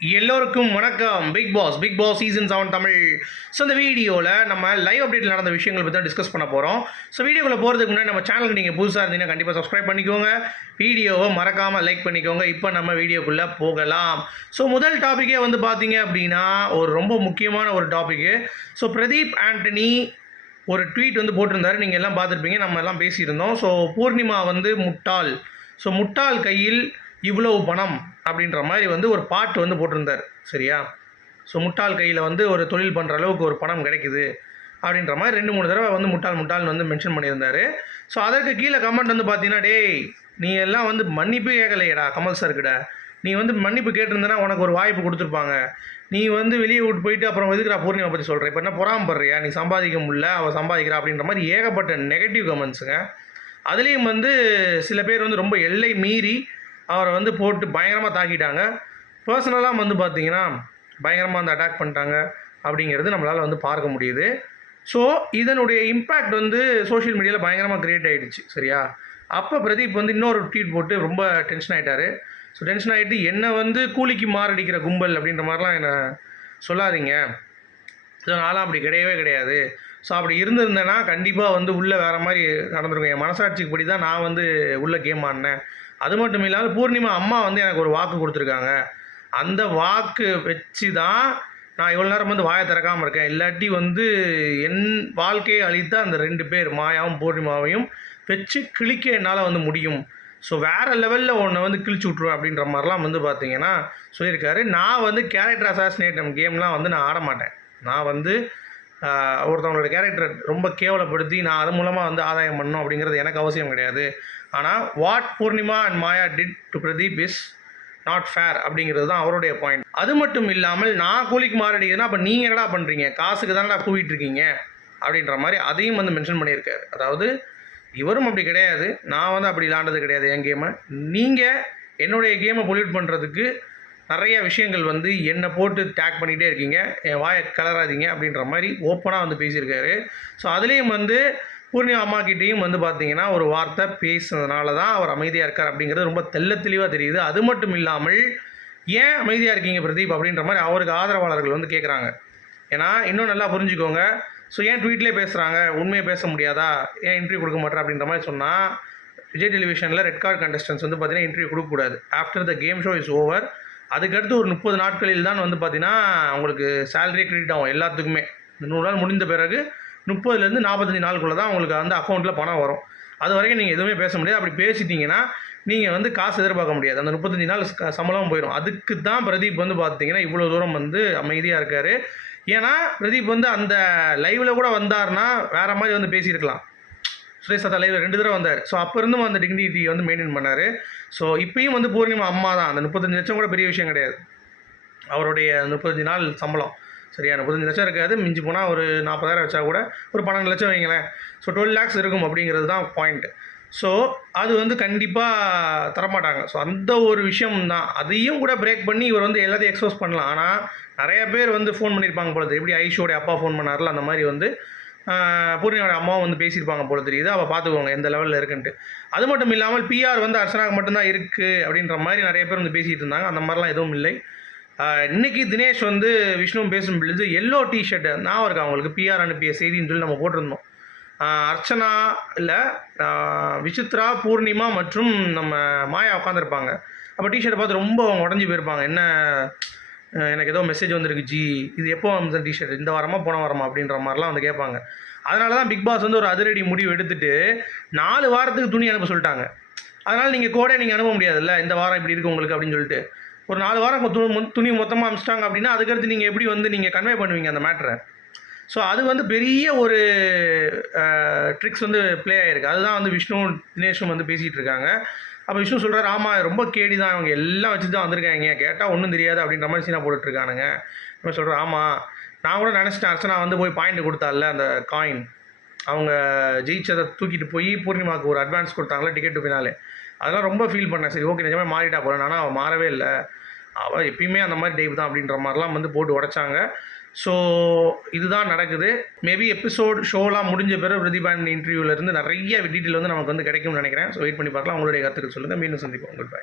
எல்லோருக்கும் வணக்கம். Big Boss Big Boss season seven Tamil. So இந்த வீடியோவில் நம்ம லைவ் அப்டேட்டில் நடந்த விஷயங்கள் பற்றி தான் டிஸ்கஸ் பண்ண போகிறோம் ஸோ வீடியோவில் போகிறதுக்கு முன்னாடி நம்ம சேனலுக்கு நீங்கள் புதுசாக இருந்தீங்கன்னா கண்டிப்பாக சப்ஸ்கிரைப் பண்ணிக்கோங்க. வீடியோவை மறக்காமல் லைக் பண்ணிக்கோங்க. இப்போ நம்ம வீடியோக்குள்ளே போகலாம். ஸோ முதல் டாப்பிக்கே வந்து பார்த்தீங்க அப்படின்னா ஒரு ரொம்ப முக்கியமான ஒரு டாப்பிக்கு ஸோ பிரதீப் ஆண்டனி ஒரு ட்வீட் வந்து போட்டிருந்தாரு. நீங்கள் எல்லாம் பார்த்துருப்பீங்க. நம்ம எல்லாம் பேசியிருந்தோம். ஸோ பூர்ணிமா வந்து முட்டாள். ஸோ முட்டாள் கையில் இவ்வளவு பணம் அப்படின்ற மாதிரி வந்து ஒரு பாட்டு வந்து போட்டிருந்தார் சரியா? ஸோ முட்டாள் கையில் வந்து ஒரு தொழில் பண்ணுற அளவுக்கு ஒரு பணம் கிடைக்குது அப்படின்ற மாதிரி ரெண்டு மூணு தடவை வந்து முட்டாள் முட்டாள்னு வந்து மென்ஷன் பண்ணியிருந்தாரு. ஸோ அதற்கு கீழே கமெண்ட் வந்து பார்த்தீங்கன்னா டேய் நீ எல்லாம் வந்து மன்னிப்பு கேட்கலையடா கமல் சார் கிட்ட. நீ வந்து மன்னிப்பு கேட்டிருந்தனா உனக்கு ஒரு வாய்ப்பு கொடுத்துருப்பாங்க. நீ வந்து வெளியே விட்டு போயிட்டு அப்புறம் எதுக்குடா பூர்ணிமா பற்றி சொல்கிறேன் இப்போ என்ன பொறாமப்படுறியா நீ சம்பாதிக்க முடியல அவள் சம்பாதிக்கிறா அப்படின்ற மாதிரி ஏகப்பட்ட நெகட்டிவ் கமெண்ட்ஸுங்க அதுலேயும் வந்து சில பேர் வந்து ரொம்ப எல்லை மீறி அவரை வந்து போட்டு பயங்கரமாக தாக்கிட்டாங்க. பர்சனலாக வந்து பார்த்தீங்கன்னா பயங்கரமாக வந்து அட்டாக் பண்ணிட்டாங்க அப்படிங்கிறது நம்மளால் வந்து பார்க்க முடியுது. ஸோ இதனுடைய இம்பேக்ட் வந்து சோஷியல் மீடியாவில் பயங்கரமாக க்ரியேட் ஆகிடுச்சு சரியா? அப்போ பிரதீப் வந்து இன்னொரு ட்வீட் போட்டு ரொம்ப டென்ஷன் ஆகிட்டாரு ஸோ டென்ஷன் ஆகிட்டு என்னை வந்து கூலிக்கு மாரடிக்கிற கும்பல் அப்படின்ற மாதிரிலாம் என்னை சொல்லாதீங்க. ஸோ நான்லாம் அப்படி கிடையவே கிடையாது. ஸோ அப்படி இருந்திருந்தேன்னா கண்டிப்பாக வந்து உள்ளே வேறு மாதிரி நடந்திருக்கும். என் மனசாட்சிக்கு படி தான் நான் வந்து உள்ளே கேம் ஆடினேன். அது மட்டும் இல்லாமல் பூர்ணிமா அம்மா வந்து எனக்கு ஒரு வாக்கு கொடுத்துருக்காங்க. அந்த வாக்கு வச்சு தான் நான் இவ்வளோ நேரம் வந்து வாயை திறக்காமல் இருக்கேன். இல்லாட்டி வந்து என் வாழ்க்கையை அழித்த அந்த ரெண்டு பேர் மாயாவும் பூர்ணிமாவையும் வச்சு கிழிக்க என்னால் வந்து முடியும். ஸோ வேறு லெவலில் ஒன்று வந்து கிழிச்சு விட்ருவேன் அப்படின்ற மாதிரிலாம் வந்து பார்த்தீங்கன்னா சொல்லியிருக்காரு. நான் வந்து கேரக்டர் அசாசினேட்டம் கேம்லாம் வந்து நான் ஆட மாட்டேன் நான் வந்து ஒருத்தவங்களோட கேரக்டரை ரொம்ப கேவலப்படுத்தி நான் அது மூலமாக வந்து ஆதாயம் பண்ணணும் அப்படிங்கிறது எனக்கு அவசியம் கிடையாது. ஆனால் what Poornima and Maya did to Pradeep is not fair அப்படிங்கிறது தான் அவருடைய பாயிண்ட் அது மட்டும் இல்லாமல் நான் கூலிக்கு மாறடிக்குதுன்னா அப்போ நீங்கள் என்னடா பண்ணுறீங்க காசுக்கு தானடா கூவிட்டு இருக்கீங்க? அப்படின்ற மாதிரி அதையும் வந்து மென்ஷன் பண்ணியிருக்காரு. அதாவது இவரும் அப்படி கிடையாது. நான் வந்து அப்படி விளாண்டது கிடையாது என் கேமை நீங்கள் என்னுடைய கேமை பொல்யூட் பண்ணுறதுக்கு நிறைய விஷயங்கள் வந்து என்னை போட்டு டேக் பண்ணிகிட்டே இருக்கீங்க. என் வாயை கலராதீங்க அப்படின்ற மாதிரி ஓப்பனாக வந்து பேசியிருக்காரு. ஸோ அதுலேயும் வந்து பூர்ணிமா அம்மா கிட்டேயும் வந்து பார்த்தீங்கன்னா ஒரு வார்த்தை பேசுனதுனால தான் அவர் அமைதியாக இருக்கார் அப்படிங்கிறது ரொம்ப தெள்ள தெளிவாக தெரியுது. அது மட்டும் இல்லாமல் ஏன் அமைதியாக இருக்கீங்க பிரதீப்? அப்படின்ற மாதிரி அவருக்கு ஆதரவாளர்கள் வந்து கேட்குறாங்க ஏன்னா இன்னும் நல்லா புரிஞ்சுக்கோங்க. ஸோ ஏன் ட்வீட்லேயே பேசுகிறாங்க உண்மையை பேச முடியாதா? ஏன் இன்டர்வியூ கொடுக்க மாட்டேற அப்படின்ற மாதிரி சொன்னால் விஜய் டெலிவிஷனில் ரெட் கார்டு கண்டஸ்டன்ஸ் வந்து பார்த்தீங்கன்னா இன்டர்வியூ கொடுக்கக்கூடாது. After the game show is over அதுக்கடுத்து ஒரு முப்பது நாட்களில் தான் வந்து பார்த்தீங்கன்னா உங்களுக்கு சேலரி கிரெடிட் ஆகும் எல்லாத்துக்குமே. இந்த நூறு நாள் முடிந்த பிறகு முப்பதுலேருந்து நாற்பத்தஞ்சு நாளுக்குள்ளே தான் உங்களுக்கு அந்த அக்கௌண்ட்டில் பணம் வரும். அது வரைக்கும் நீங்கள் எதுவுமே பேச முடியாது. அப்படி பேசிட்டீங்கன்னா நீங்கள் வந்து காசு எதிர்பார்க்க முடியாது. அந்த முப்பத்தஞ்சு நாள் சம்பளம் போயிடும். அதுக்கு தான் பிரதீப் வந்து பார்த்தீங்கன்னா இவ்வளோ தூரம் வந்து அமைதியாக இருக்கார். ஏன்னா பிரதீப் வந்து அந்த லைவில் கூட வந்தார்னா வேறு மாதிரி வந்து பேசியிருக்கலாம். சுரேஷ் தலைவர் ரெண்டு தடவை வந்தார். ஸோ அப்போ இருந்தும் அந்த டிக்னிட்டி வந்து மெயின்டைன் பண்ணார். ஸோ இப்பயும் வந்து பூர்ணிமா அம்மா தான். அந்த முப்பத்தஞ்சு லட்சம் கூட பெரிய விஷயம் கிடையாது. அவருடைய முப்பத்தஞ்சு நாள் சம்பளம். சரியா? முப்பத்தஞ்சு லட்சம் இருக்காது. மிஞ்சி போனால் ஒரு நாற்பதாயிரம் வச்சா கூட ஒரு பன்னெண்டு லட்சம் வைங்களேன். ஸோ டுவெல் லேக்ஸ் இருக்கும் அப்படிங்கிறது தான் பாயிண்ட் ஸோ அது வந்து கண்டிப்பாக தரமாட்டாங்க. ஸோ அந்த ஒரு விஷயம் தான். அதையும் கூட பிரேக் பண்ணி இவர் வந்து எல்லாத்தையும் எக்ஸ்போஸ் பண்ணலாம். ஆனால் நிறைய பேர் வந்து ஃபோன் பண்ணியிருப்பாங்க போல எப்படி ஐஷோடைய அப்பா ஃபோன் பண்ணார்ல அந்த மாதிரி வந்து ஆஹ், பூர்ணிமாவோட அம்மாவும் வந்து பேசியிருப்பாங்க போல தெரியுது. அவள் பார்த்துக்கோங்க எந்த லெவலில் இருக்குன்ட்டு. அது மட்டும் இல்லாமல் பிஆர் வந்து அர்ச்சனாவுக்கு மட்டும்தான் இருக்குது அப்படின்ற மாதிரி நிறைய பேர் வந்து பேசிகிட்டு இருந்தாங்க. அந்த மாதிரிலாம் எதுவும் இல்லை. இன்றைக்கி தினேஷ் வந்து விஷ்ணு பேசும் பொழுது எல்லோ டிஷர்ட் நான் இருக்கா அவங்களுக்கு பிஆர் அனுப்பிய செய்தின்னு சொல்லி நம்ம போட்டிருந்தோம். அர்ச்சனா இல்லை விசித்ரா பூர்ணிமா மற்றும் நம்ம மாயா உட்காந்துருப்பாங்க அப்போ டிஷர்ட்டை பார்த்து ரொம்ப அவங்க உடஞ்சி போயிருப்பாங்க. என்ன எனக்கு ஏதோ மெசேஜ் வந்திருக்கு ஜி இது எப்போ வந்து டிஷர்ட் இந்த வாரமாக போன வாரமா அப்படின்ற மாதிரிலாம் வந்து கேட்பாங்க. அதனால தான் பிக் பாஸ் வந்து ஒரு அதிரடி முடிவு எடுத்துட்டு நாலு வாரத்துக்கு துணி அனுப்ப சொல்லிட்டாங்க. அதனால் நீங்கள் கோடை நீங்கள் அனுப்ப முடியாதுல்ல இந்த வாரம் இப்படி இருக்குது உங்களுக்கு அப்படின்னு சொல்லிட்டு. ஒரு நாலு வாரம் துணி துணி மொத்தமாக அனுப்பிச்சிட்டாங்க அப்படின்னா அதுக்கடுத்து நீங்கள் எப்படி வந்து நீங்கள் கன்வே பண்ணுவீங்க அந்த மேட்ரை ஸோ அது வந்து பெரிய ஒரு ட்ரிக்ஸ் வந்து ப்ளே ஆகிருக்கு அதுதான் வந்து விஷ்ணு தினேஷும் வந்து பேசிகிட்டு இருக்காங்க. அப்போ விஷ்ணு சொல்கிறார் ஆமாம் ரொம்ப கேடி தான் அவங்க எல்லாம் வச்சு தான் வந்திருக்காங்க கேட்டால் ஒன்றும் தெரியாது அப்படின்ற மாதிரி சீனா போட்டுட்ருக்கானுங்க. இவன் சொல்கிறார் ஆமாம் நான் கூட நினச்சிட்டேன். அர்ச்சனா வந்து போய் பாயிண்ட் கொடுத்தால அந்த காயின் அவங்க ஜெயிச்சதை தூக்கிட்டு போய் பூர்ணிமாவுக்கு ஒரு அட்வான்ஸ் கொடுத்தாங்களே டிக்கெட் பின்னாலே அதெல்லாம் ரொம்ப ஃபீல் பண்ணேன். சரி ஓகே நிஜமே மாறிட்டா போல. ஆனால் அவள் மாறவே இல்லை. அவள் எப்பயுமே அந்த மாதிரி டைப் தான் அப்படின்ற மாதிரிலாம் வந்து போட்டு உடைச்சாங்க. ஸோ இதுதான் நடக்குது. மேபி எபிசோட் ஷோலாம் முடிஞ்ச பிறகு பிரதிபான் இன்டர்வியூலேருந்து நிறைய டீட்டெயில் வந்து நமக்கு வந்து கிடைக்கும்னு நினைக்கிறேன். ஸோ வெயிட் பண்ணி பார்க்கலாம். உங்களுடைய கருத்துக்கள் சொல்லுங்கள் மீண்டும் சந்திப்போம். Good bye